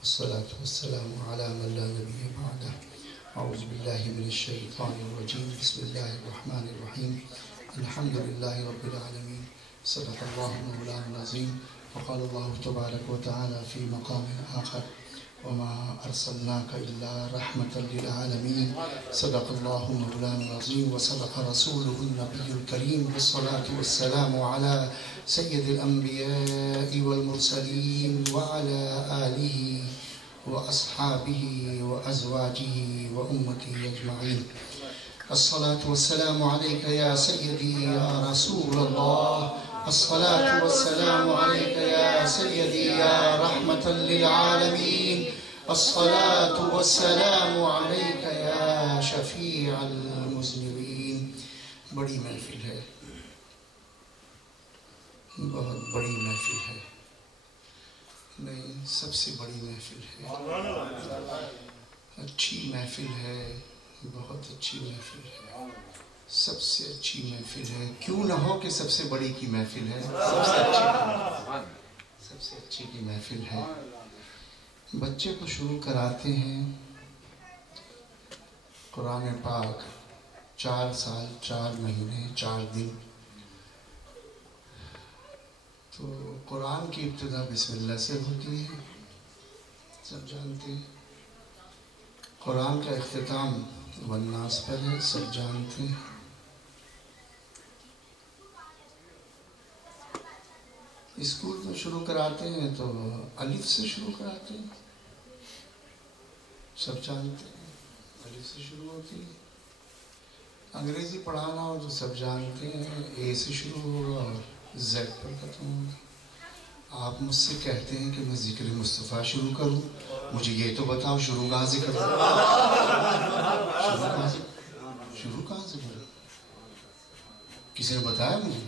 والصلاة والسلام على من لا نبي بعده أعوذ بالله من الشيطان الرجيم بسم الله الرحمن الرحيم الحمد لله رب العالمين صدق الله مولانا العظيم وقال الله تبارك وتعالى في مقام آخر وما أرسلناك إلا رحمة للعالمين صدق الله مولانا العظيم وصدق رسوله النبي الكريم والصلاة والسلام على سيد الأنبياء والمرسلين وعلى آله وأصحابه وأزواجه وأمته أجمعين الصلاة والسلام عليك يا سيدي يا رسول الله الصلاة والسلام عليك يا سيدي يا رحمة للعالمين الصلاة والسلام عليك يا شفيع المذنبين بڑی محفل ہے، بہت بڑی محفل ہے، نہیں سب سے بڑی محفل ہے، اچھی محفل ہے، بہت اچھی محفل ہے، سب سے اچھی محفل ہے، کیوں نہ ہو کہ سب سے بڑی کی محفل ہے، سب سے اچھی کی محفل ہے۔ بچے کو شروع کراتے ہیں قرآن پاک 4 سال 4 مہینے 4 دن، تو قرآن کی ابتدا بسم اللہ سے ہوتی ہے، سب جانتے ہیں۔ قرآن کا اختتام والناس پر ہے، سب جانتے ہیں۔ اسکول میں شروع کراتے ہیں تو الف سے شروع کراتے ہیں، سب جانتے ہیں، الف سے شروع ہوتی ہے۔ انگریزی پڑھانا ہو تو سب جانتے ہیں، اے سے شروع ہوگا اور زیڈ پر ختم ہوگا۔ آپ مجھ سے کہتے ہیں کہ میں ذکر مصطفیٰ شروع کروں، مجھے یہ تو بتاؤ شروع کہاں سے کروں؟ شروع کہاں سے کروں؟ کسی نے بتایا مجھے؟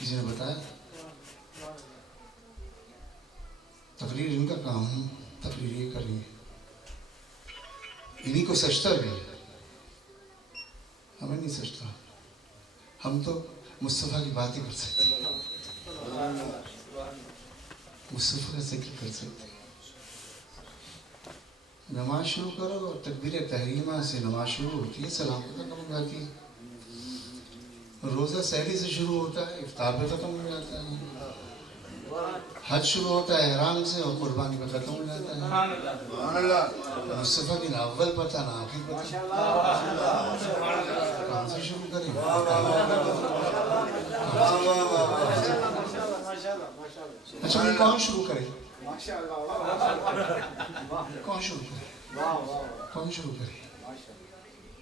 کسی نے بتایا؟ تقریر ان کا کام ہے، تقریر یہ کریں گے، انہی کو سجدہ بھی ہے، ہمیں نہیں سجدہ، ہم تو مصطفیٰ کی بات ہی کر سکتے ہیں، مصطفیٰ کا ذکر کر سکتے ہیں۔ نماز شروع کرو اور تکبیر تحریمہ سے نماز شروع ہوتی ہے، سلام پہ ختم ہو جاتی ہے۔ روزہ سحری سے شروع ہوتا ہے، افطار پہ ختم ہو جاتا ہے۔ حج شروع ہوتا ہے احرام سے اور قربانی پہ ختم ہو جاتا ہے۔ مصطفیٰ کی نہ اول پتہ نہ آخر پتہ، کہاں سے شروع کریں؟ اچھا میں کون شروع کرے؟ کون شروع کرے؟ کون شروع کرے؟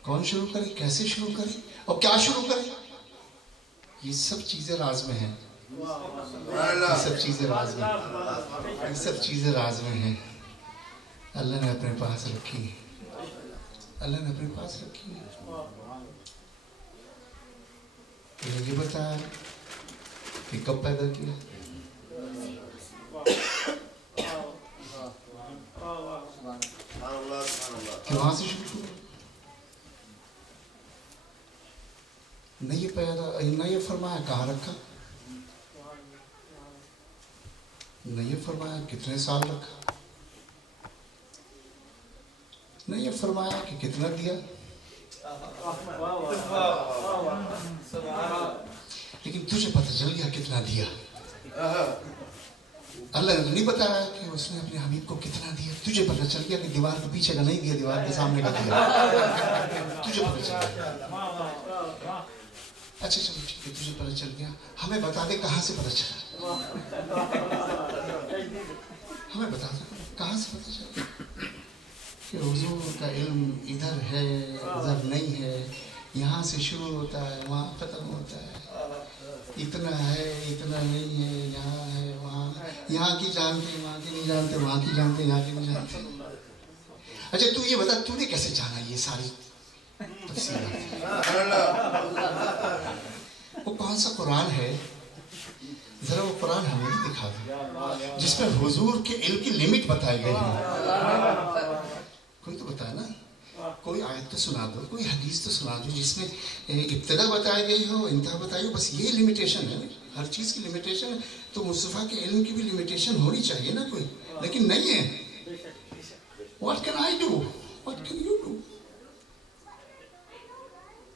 کون شروع کرے؟ کیسے شروع کرے؟ اور کیا شروع کرے؟ یہ سب چیزیں راز میں ہیں، یہ سب چیزیں راز میں ہیں، یہ سب چیزیں راز میں ہیں، اللہ نے اپنے پاس رکھی ہیں، اللہ نے اپنے پاس رکھی ہیں۔ یہ بتایا کہ کب پیدا کیا، کہ وہاں سے شروع ہوا، نہ یہ پیدا، نہ یہ فرمایا کہاں رکھا، نہ یہ فرمایا کتنے سال رکھا، نہ یہ فرمایا کہ کتنا دیا، لیکن تجھے پتہ چل گیا کتنا دیا۔ اللہ نے نہیں بتایا کہ اس نے اپنے حبیب کو کتنا دیا، تجھے پتہ چل گیا کہ دیوار کے پیچھے کا نہیں دیا، دیوار کے سامنے کا دیا، تجھے پتہ چل گیا۔ اچھا چلو ٹھیک ہے، تجھے پتہ چل گیا، ہمیں بتا دے کہاں سے پتہ چلا، ہمیں بتا دے کہاں سے پتہ چلا کہ حضور کا علم ادھر ہے ادھر نہیں ہے، یہاں سے شروع ہوتا ہے وہاں ختم ہوتا ہے، اتنا ہے اتنا نہیں ہے، یہاں ہے وہاں، یہاں کی جانتے وہاں کی نہیں جانتے، وہاں کی جانتے یہاں کی نہیں جانتے۔ اچھا تو یہ بتا تو نے کیسے جانا یہ ساری تفصیلات؟ وہ کون سا قرآن ہے، ذرا وہ قرآن ہمیں بھی دکھا دیں جس میں حضور کے علم کی لیمٹ بتائی گئی ہے۔ کوئی تو بتائے نا، کوئی آیت تو سنا دو، کوئی حدیث تو سنا دو جس میں ابتدا بتائی گئی ہو انتہا بتائی ہو، بس یہ لیمیٹیشن ہے، ہر چیز کی لیمیٹیشن ہے، تو مصطفیٰ کے علم کی بھی لیمیٹیشن ہونی چاہیے نا کوئی، لیکن نہیں ہے۔ What can I do? What can you do?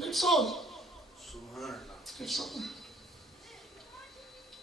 That's all. That's all.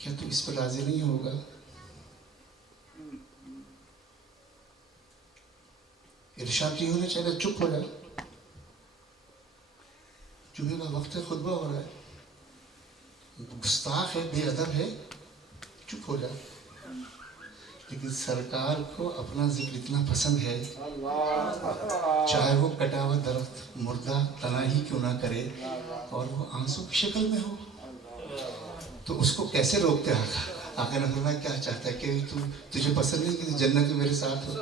کیا تو اس پر راضی نہیں ہوگا؟ ارشاد یہ ہونا چاہیے چپ ہو جائے، جمعے کا وقت ہے، خطبہ ہو رہا ہے، گستاخ ہے، بے ادب ہے، چپ ہو جائے۔ لیکن سرکار کو اپنا ذکر اتنا پسند ہے، چاہے وہ کٹا ہوا درخت مردہ تنا ہی کیوں نہ کرے اور وہ آنسو کی شکل میں ہو، تو اس کو کیسے روکتے آقا؟ آقا نے فرمایا کیا چاہتا ہے کہ تجھے پسند نہیں کہ جنت میں میرے ساتھ ہو؟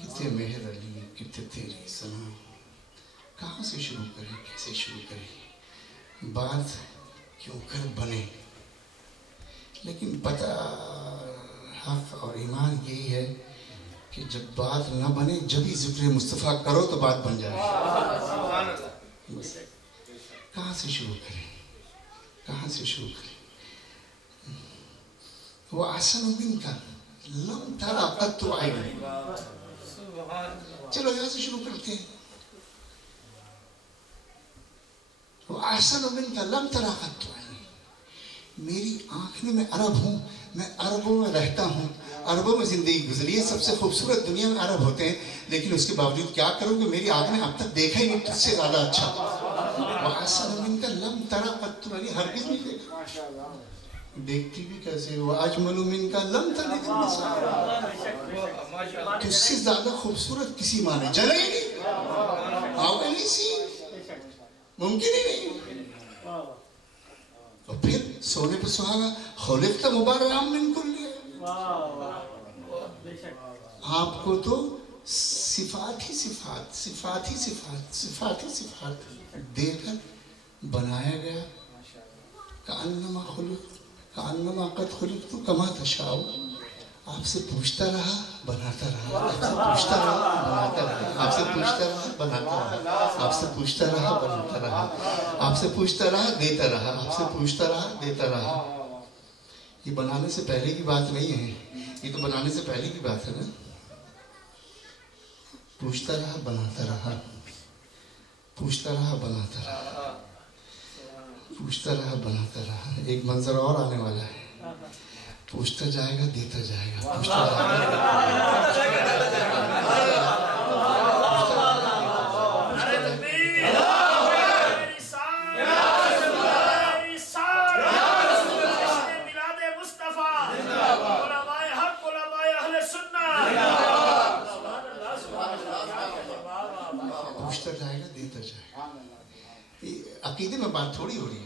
کتنے مہر علی، کتنے تیری سلام۔ کہاں سے شروع کریں، کیسے شروع کریں؟ بات کیوں کر بنے، لیکن پتہ حق اور ایمان یہی ہے کہ جب بات نہ بنے جب ہی ذکر مصطفیٰ کرو تو بات بن جائے۔ بس کہاں سے شروع کریں، کہاں سے شروع کریں؟ وہ احسن منک لم تر قط عین۔ چلو یہاں سے شروع کرتے ہیں۔ وہ احسن منک لم تر قط عین، میری آنکھ میں عرب ہوں، میں عربوں میں رہتا ہوں، عربوں میں زندگی گزری ہے، سب سے خوبصورت دنیا میں عرب ہوتے ہیں، لیکن اس کے باوجود کیا کروں کہ میری آنکھ نے اب تک دیکھا ہی نہیں تجھ سے زیادہ اچھا۔ وَأَحْسَنُ مِنْكَ لَمْ تَرَ قَطُّ عَيْنٍ، ہرگز نہیں دیکھا، دیکھتی بھی کیسے؟ وَأَجْمَلُ مِنْكَ لَمْ تَلِدِ النِّسَاءُ، تجھ سے زیادہ خوبصورت کسی ماں نے جنا ہی نہیں، آؤ نہیں سی، ممکن ہی نہیں۔ اور پھر سونے پہ سہاگا، خلقت مبرأ من کل، آپ کو تو صفات ہی صفات، صفات ہی صفات، صفات ہی صفات دے کر بنایا گیا۔ کأنما قد خلقت کما تشاء، آپ سے پوچھتا رہا بناتا رہا، آپ سے پوچھتا رہا بناتا رہا، آپ سے پوچھتا رہا بناتا رہا، آپ سے پوچھتا رہا بناتا رہا، آپ سے پوچھتا رہا دیتا رہا، آپ سے پوچھتا رہا دیتا رہا۔ یہ بنانے سے پہلے کی بات نہیں ہے، یہ تو بنانے سے پہلے کی بات ہے نا۔ پوچھتا رہا بناتا رہا، پوچھتا رہا بناتا رہا، پوچھتا رہا بناتا رہا۔ ایک منظر اور آنے والا ہے، پوچھتا جائے گا دیتا جائے گا، پوچھتا جائے گا دیتا جائے گا۔ عقیدے میں بات تھوڑی ہو رہی ہے،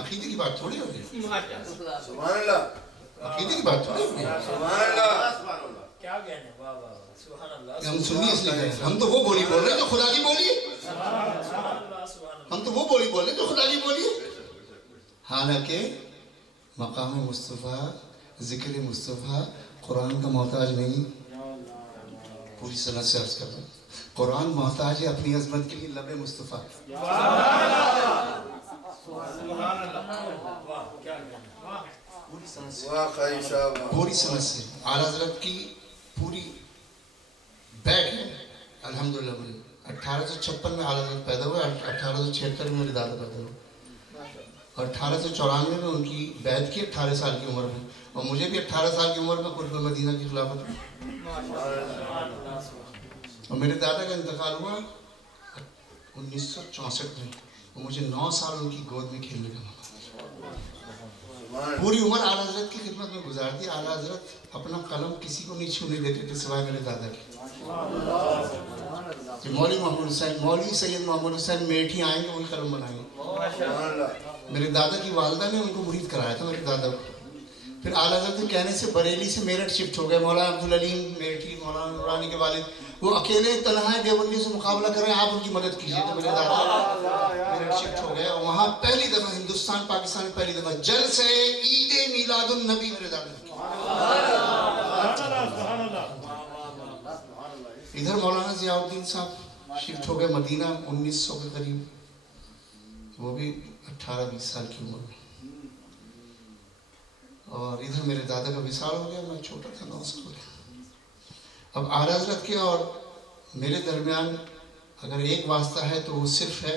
عقیدے کی بات تھوڑی ہو رہی ہے، سبحان اللہ، عقیدے کی بات تھوڑی ہو رہی ہے۔ سبحان اللہ، کیا کہنے سبحان اللہ۔ ہم سنی اس لیے ہم تو وہ بولی بول رہے ہیں جو خدا کی بولی ہے، ہم تو وہ بولی بول رہے ہیں جو خدا کی بولی ہے۔ حالانکہ مقام مصطفیٰ، ذکر مصطفیٰ قرآن کا محتاج نہیں۔ پوری صنعت سے عرض کر رہا ہوں، قرآن محتاج ہے اپنی عظمت کے لیے لب مصطفیٰ۔ پوری صنعت سے اعلیٰ حضرت کی پوری بیک ہے الحمدللہ۔ 1856 میں اعلیٰ حضرت پیدا ہوئے، 1876 میں میرے دادا پیدا ہوئے، اور 1894 میں ان کی بیعت کی 18 سال کی عمر میں، اور مجھے بھی 18 سال کی عمر میں قرب مدینہ کی خلافت ہوئی، اور میرے دادا کا انتقال ہوا 1964 میں، اور مجھے 9 سال ان کی گود میں کھیلنے کا موقع ملا۔ پوری عمر اعلیٰ حضرت کی خدمت میں گزار دی۔ اعلیٰ حضرت اپنا قلم کسی کو نہیں چھونے دیتے تھے سوائے میرے دادا کے۔ مولوی محمد حسین، مولوی سید محمد حسین میٹھی آئیں گے وہی قلم بنائیں گے۔ میرے دادا کی والدہ نے ان کو مرید کرایا تھا، میرے دادا کو۔ پھر اعلیٰ حضرت کے کہنے سے بریلی سے میرٹھ شفٹ ہو گئے۔ مولانا عبدالعلیم میٹھی، مولانا نورانی کے والد، وہ اکیلے تنہا دیوبندی سے مقابلہ کر رہے ہیں، آپ ان کی مدد کیجیے۔ تو میرے دادا میرٹھ شفٹ ہو گئے، اور وہاں پہلی دفعہ ہندوستان پاکستان میں پہلی دفعہ جلسے عید میلاد النبی میرے دادا کی۔ ادھر مولانا ضیاء الدین صاحب شفٹ ہو گئے مدینہ 1900 کے قریب، وہ بھی 18-20 سال کی عمر میں، اور ادھر میرے دادا کا وصال ہو گیا، میں چھوٹا تھا 9 سال کا۔ اب اعلیٰ حضرت کے اور میرے درمیان اگر ایک واسطہ ہے تو وہ صرف ہے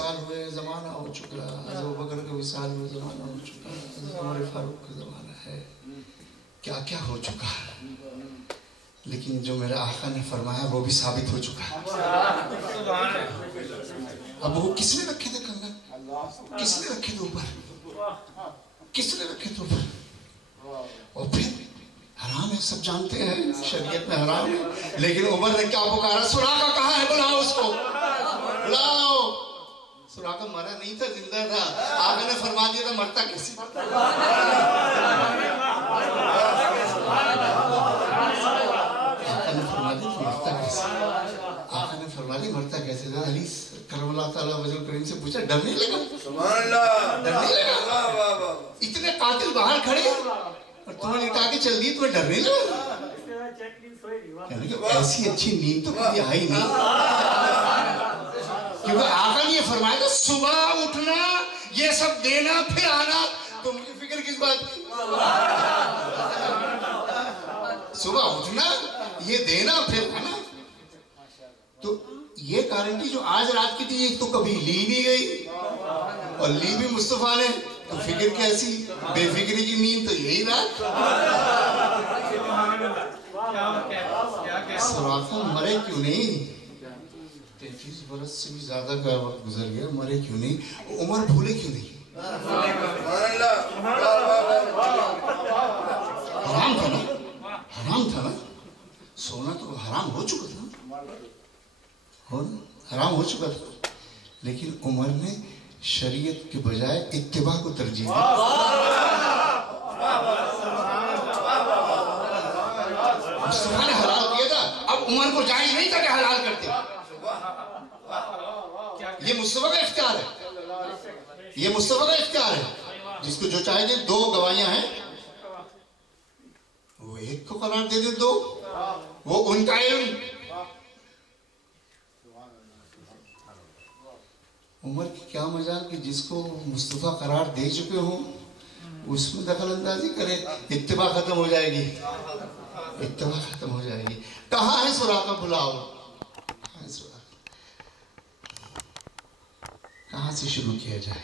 وصال ہوئے زمانہ ہو چکا، حضرت ابوبکر کا وصال ہوئے زمانہ ہو چکا، حضرت عمر فاروق کا زمانہ ہے، کیا کیا ہو چکا، لیکن جو میرے آقا نے فرمایا وہ بھی ثابت ہو چکا ہے۔ اب وہ کس نے رکھے تھے کنگن؟ کس نے رکھے تھے اوپر؟ کس نے رکھے تھے اوپر؟ اور پھر حرام ہے، سب جانتے ہیں شریعت میں حرام ہے، لیکن عمر نے کیا پکارا؟ سراقہ کہاں ہے؟ بلاؤ اس کو، بلاؤ۔ سراقہ مرا نہیں تھا، زندہ تھا۔ آقا نے فرما دیا تھا مرتا کیسے؟ آقا نے فرما دیا مرتا کیسے تھا؟ حدیث کرم اللہ تعالیٰ وجہ کریم سے پوچھا ڈرنے لگا؟ سبحان اللہ، ڈرنے لگا؟ اتنے قاتل باہر کھڑے اور تمہیں لٹا کے چل دی، تمہیں ڈرنے لگا؟ یعنی کہ ایسی اچھی نیند تو کبھی آئی نہیں، کیونکہ آقا نے یہ فرمایا تھا صبح اٹھنا، یہ سب دینا، پھر آنا، تو مجھے فکر کس بات کی؟ صبح اٹھنا، یہ دینا، پھر آنا۔ تو یہ گارنٹی جو آج رات کی تھی یہ تو کبھی لی نہیں گئی، اور لی بھی مصطفیٰ نے، تو فکر کیسی؟ بے فکری کی نیند تو یہی رات۔ سراقہ مرے کیوں نہیں؟ 33 برس سے بھی زیادہ کا وقت گزر گیا، مرے کیوں نہیں؟ عمر بھولے کیوں نہیں؟ حرام تھا نا، حرام تھا نا، سونا تو حرام ہو چکا تھا، حرام ہو چکا تھا، لیکن عمر نے شریعت کے بجائے اتباع کو ترجیح دی۔ مصطفیٰ نے حلال کیا تھا، اب عمر کو جائز نہیں تھا کہ حلال کرتے۔ یہ مصطفیٰ کا اختیار ہے، یہ مصطفیٰ کا اختیار ہے، جس کو جو چاہے دے۔ 2 گواہیاں ہیں، وہ ایک کو قرار دے دے، 2 وہ ان کا علم۔ عمر کی کیا مجال کہ جس کو مصطفیٰ قرار دے چکے ہوں اس میں دخل اندازی کرے، اتباع ختم ہو جائے گی، اتباع ختم ہو جائے گی۔ کہاں ہے سراقہ؟ بلاؤ، کہاں ہے سراقہ؟ کہاں سے شروع کیا جائے؟